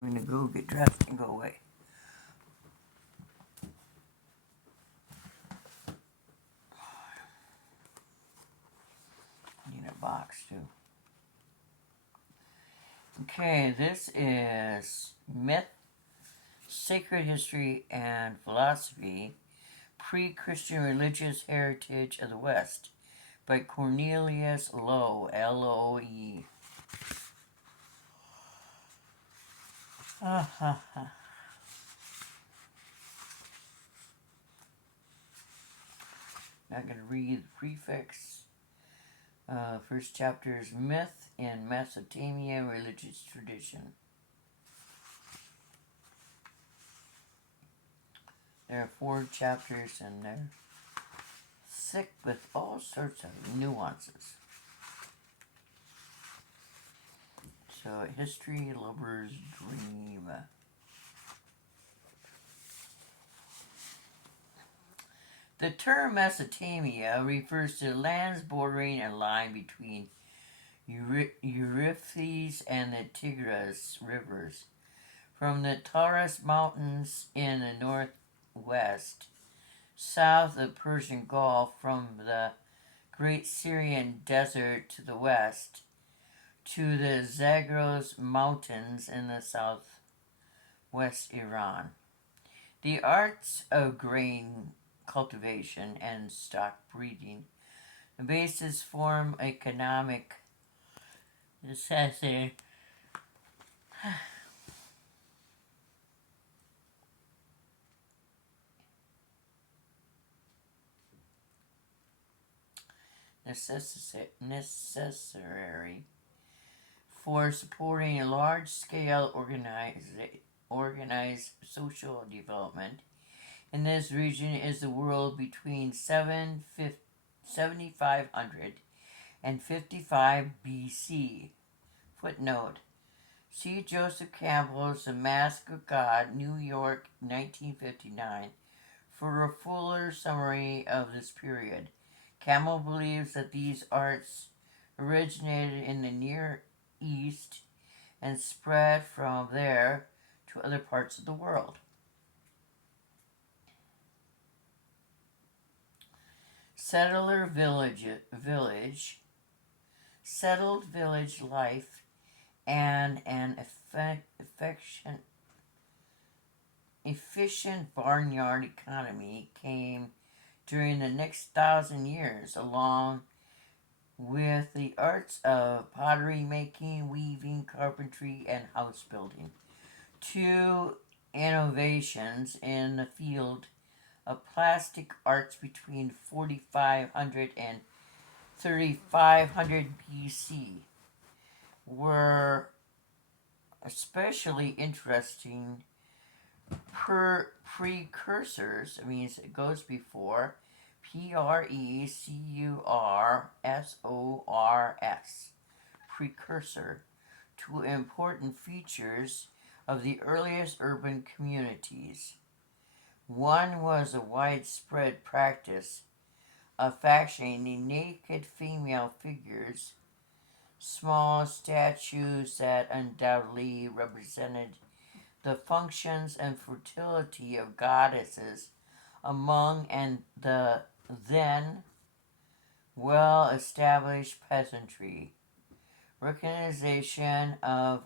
I'm gonna go get dressed and go away. Need a box too. Okay, this is Myth, Sacred History, and Philosophy, Pre-Christian Religious Heritage of the West by Cornelius Loew, L-O-E. Not going to read the prefix. First chapter is Myth in Mesopotamian Religious Tradition. There are 4 chapters and they're thick with all sorts of nuances. So, History Lover's Dream. The term Mesopotamia refers to lands bordering a line between Euphrates and the Tigris rivers, from the Taurus Mountains in the northwest, south of the Persian Gulf, from the Great Syrian Desert to the west, to the Zagros Mountains in the southwest Iran. The arts of grain cultivation and stock breeding, the basis form economic necessity. Necessary for supporting a large-scale organized social development in this region is the world between 7500 and 55 BC. Footnote: see Joseph Campbell's The Mask of God, New York, 1959, for a fuller summary of this period. Campbell believes that these arts originated in the Near East and spread from there to other parts of the world. Settled village life and an efficient barnyard economy came during the next 1,000 years, along with the arts of pottery making, weaving, carpentry, and house building. 2 innovations in the field of plastic arts between 4500 and 3500 BC were especially interesting precursors. I mean, it goes before, precursors, precursor, to important features of the earliest urban communities. One was a widespread practice of fashioning naked female figures, small statues that undoubtedly represented the functions and fertility of goddesses among and the then well-established peasantry. Recognition of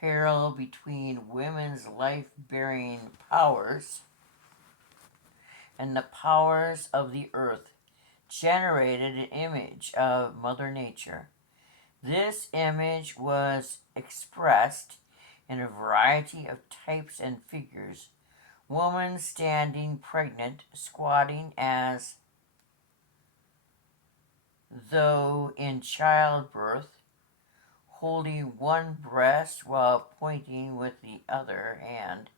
parallel between women's life-bearing powers and the powers of the earth generated an image of Mother Nature. This image was expressed in a variety of types and figures. Woman standing pregnant, squatting as though in childbirth, holding one breast while pointing with the other hand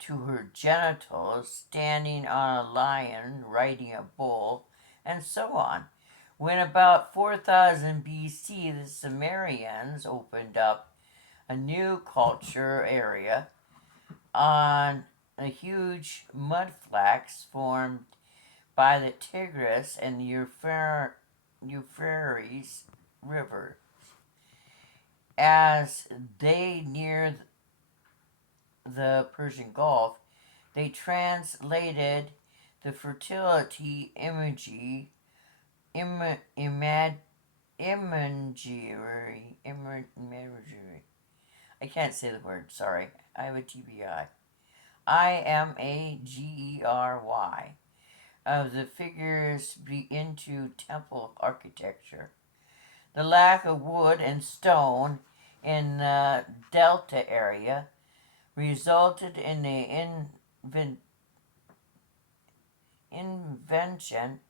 to her genitals, standing on a lion, riding a bull, and so on. When about 4000 BC, the Sumerians opened up a new culture area on a huge mudflats formed by the Tigris and Euphrates rivers, as they near the Persian Gulf, they translated the fertility imagery. I can't say the word, sorry. I have a TBI. Imagery of the figures into temple architecture. The lack of wood and stone in the Delta area resulted in the invention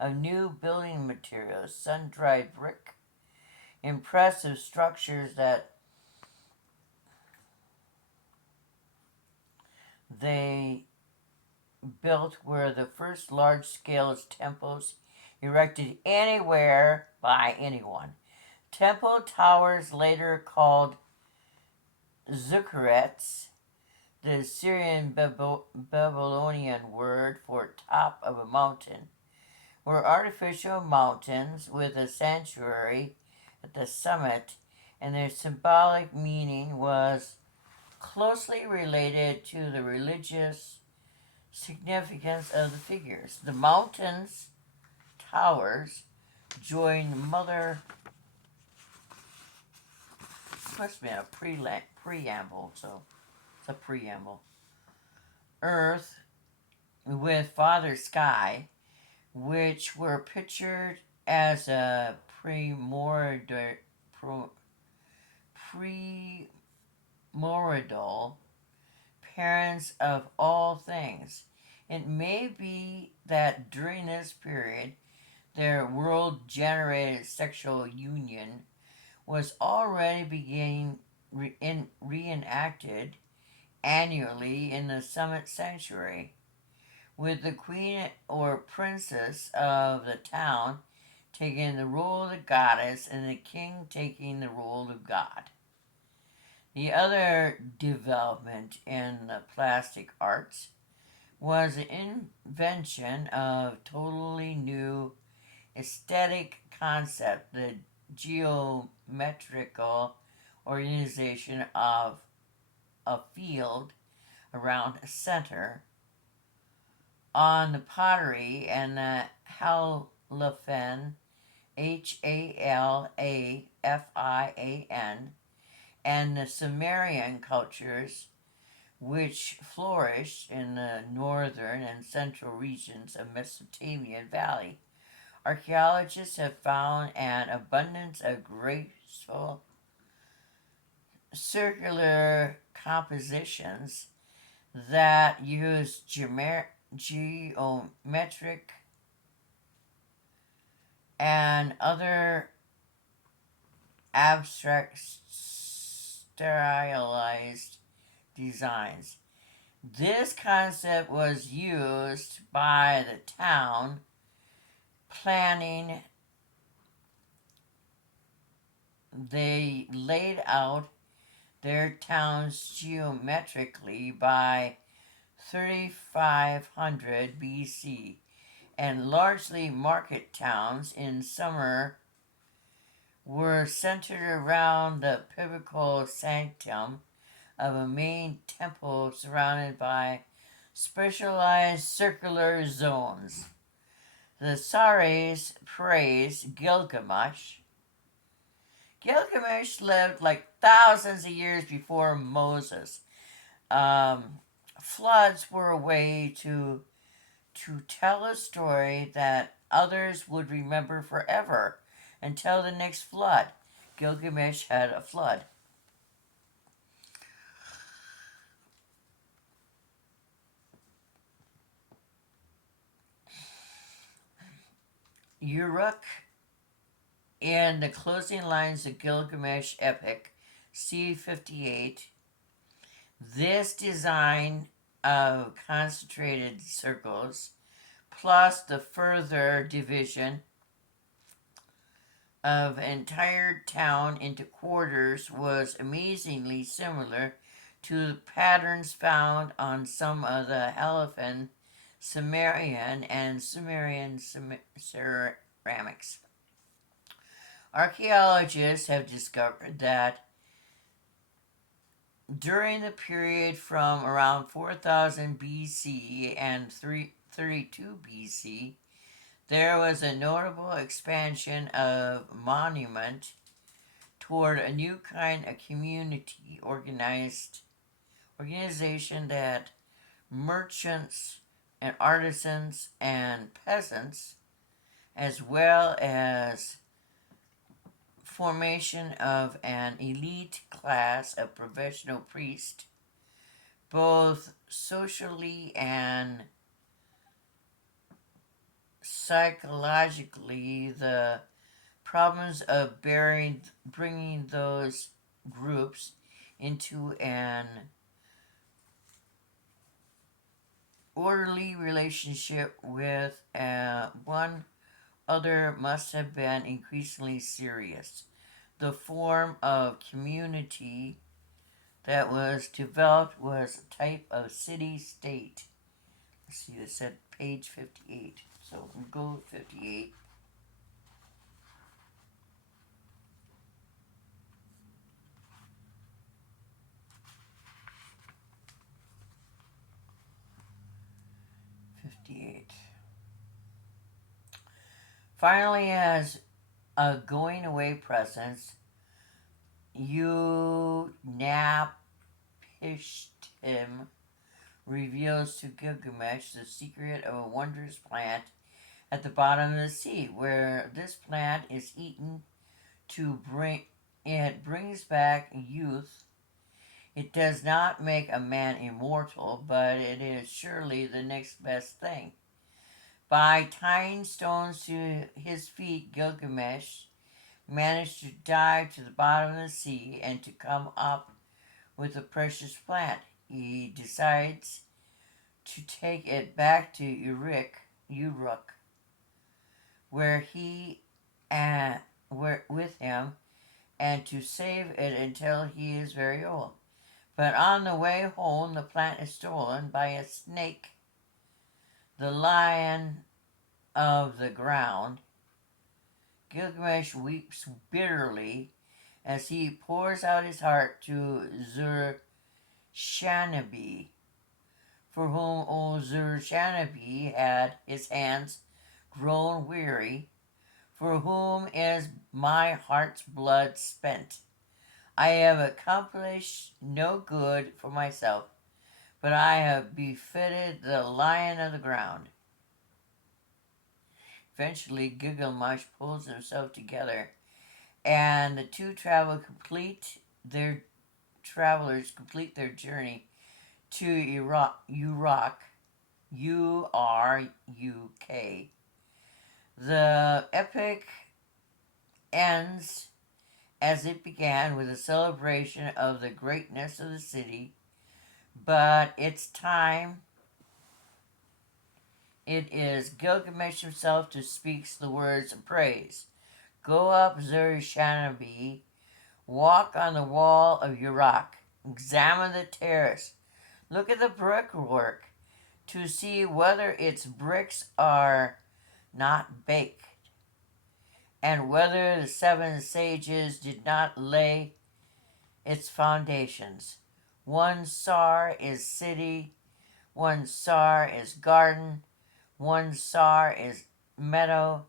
of new building materials, sun-dried brick, impressive structures that they built were the first large-scale temples erected anywhere by anyone. Temple towers, later called ziggurats, the Syrian Babylonian word for top of a mountain, were artificial mountains with a sanctuary at the summit, and their symbolic meaning was closely related to the religious significance of the figures. The mountain's towers joined Mother. Must have been a preamble, so it's a preamble. Earth with Father Sky, which were pictured as a primordial parents of all things. It may be that during this period, their world generated sexual union was already being reenacted annually in the summit sanctuary, with the queen or princess of the town taking the role of the goddess and the king taking the role of God. The other development in the plastic arts was the invention of totally new aesthetic concept, the geometrical organization of a field around a center on the pottery, and the Halafin, Halafin, and the Sumerian cultures, which flourished in the northern and central regions of Mesopotamian Valley. Archaeologists have found an abundance of graceful circular compositions that use geometric and other abstract stylized designs. This concept was used by the town planning. They laid out their towns geometrically by 3500 BC, and largely market towns in summer were centered around the pivotal sanctum of a main temple surrounded by specialized circular zones. The Saris praise Gilgamesh. Gilgamesh lived like thousands of years before Moses. Floods were a way to tell a story that others would remember forever until the next flood. Gilgamesh had a flood. Uruk, in the closing lines of Gilgamesh epic, C58, this design of concentrated circles, plus the further division of entire town into quarters, was amazingly similar to the patterns found on some of the Halafin Sumerian and Sumerian ceramics. Archaeologists have discovered that During the period from around 4000 BC and 332 BC, there was a notable expansion of monument toward a new kind of community organization that merchants and artisans and peasants, as well as formation of an elite class of professional priests, both socially and psychologically. The problems of bringing those groups into an orderly relationship with one other must have been increasingly serious. The form of community that was developed was a type of city-state. Let's see, it said page 58. So we go 58. Finally, as a going away presence, Unapishtim reveals to Gilgamesh the secret of a wondrous plant at the bottom of the sea, where this plant is eaten it brings back youth. It does not make a man immortal, but it is surely the next best thing. By tying stones to his feet, Gilgamesh managed to dive to the bottom of the sea and to come up with the precious plant. He decides to take it back to Uruk, where he with him, and to save it until he is very old. But on the way home, the plant is stolen by a snake, the lion of the ground. Gilgamesh weeps bitterly as he pours out his heart to Zur-Shanabi, for whom old Zur-Shanabi had his hands grown weary, for whom is my heart's blood spent. I have accomplished no good for myself, but I have befitted the lion of the ground. Eventually, Gilgamesh pulls himself together, and the two travelers complete their journey to Uruk, U-R-U-K. The epic ends as it began, with a celebration of the greatness of the city, but it's time. It is Gilgamesh himself who speaks the words of praise. Go up Zur-Shanabi, walk on the wall of Uruk, examine the terrace, look at the brickwork to see whether its bricks are not baked, and whether the 7 sages did not lay its foundations. One sar is city, one sar is garden, one sar is meadow,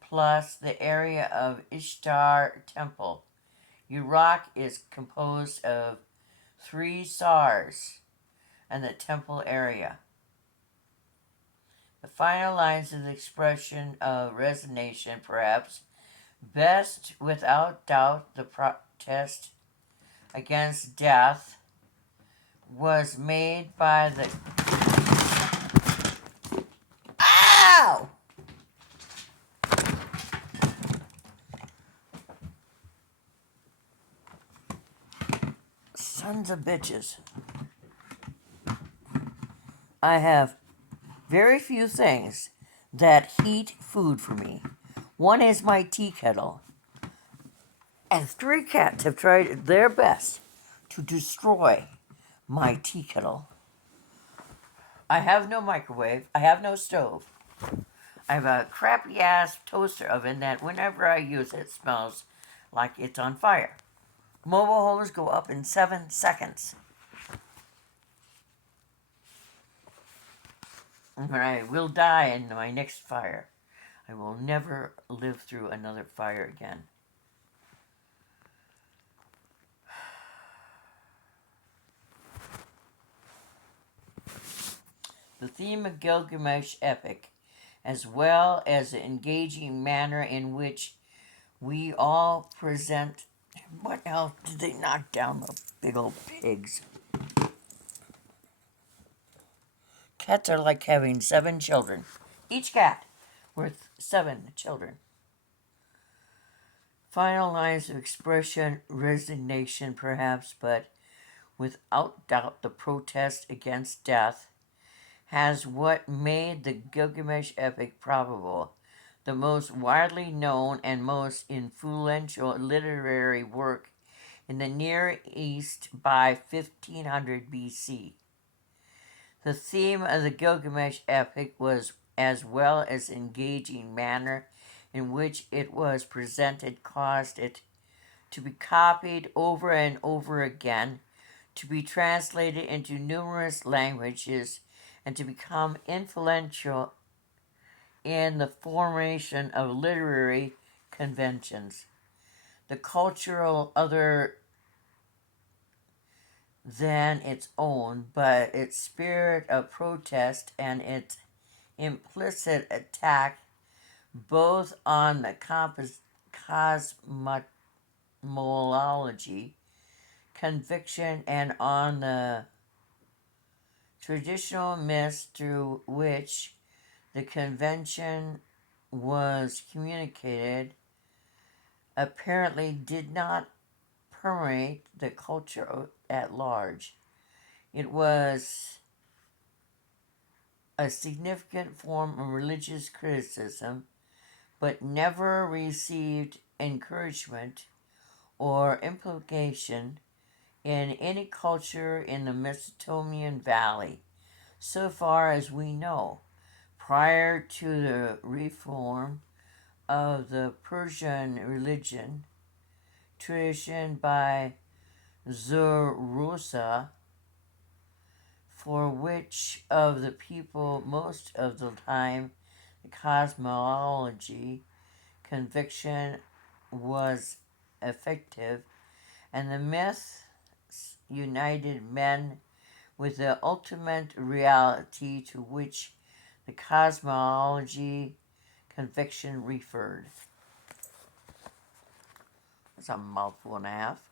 plus the area of Ishtar temple. Uruk is composed of 3 sars and the temple area. The final lines of the expression of resignation, perhaps best without doubt the protest against death, was made by the Ow! Sons of bitches. I have very few things that heat food for me. One is my tea kettle. And 3 cats have tried their best to destroy my tea kettle. I have no microwave. I have no stove. I have a crappy ass toaster oven that whenever I use it smells like it's on fire. Mobile homes go up in 7 seconds. And I will die in my next fire. I will never live through another fire again. The theme of Gilgamesh epic, as well as the engaging manner in which we all present. What else did they knock down, the big old pigs? Cats are like having 7 children. Each cat worth 7 children. Final lines of expression, resignation perhaps, but without doubt the protest against death has what made the Gilgamesh epic probable, the most widely known and most influential literary work in the Near East by 1500 BC. The theme of the Gilgamesh epic was, as well as engaging manner in which it was presented, caused it to be copied over and over again, to be translated into numerous languages, and to become influential in the formation of literary conventions. The cultural other than its own, but its spirit of protest and its implicit attack both on the cosmology, conviction, and on the traditional myths through which the convention was communicated, apparently did not permeate the culture at large. It was a significant form of religious criticism, but never received encouragement or implication in any culture in the Mesopotamian Valley, so far as we know, prior to the reform of the Persian religion tradition by Zoroaster, for which of the people most of the time the cosmology conviction was effective, and the myths united men with the ultimate reality to which the cosmology conviction referred. That's a mouthful and a half.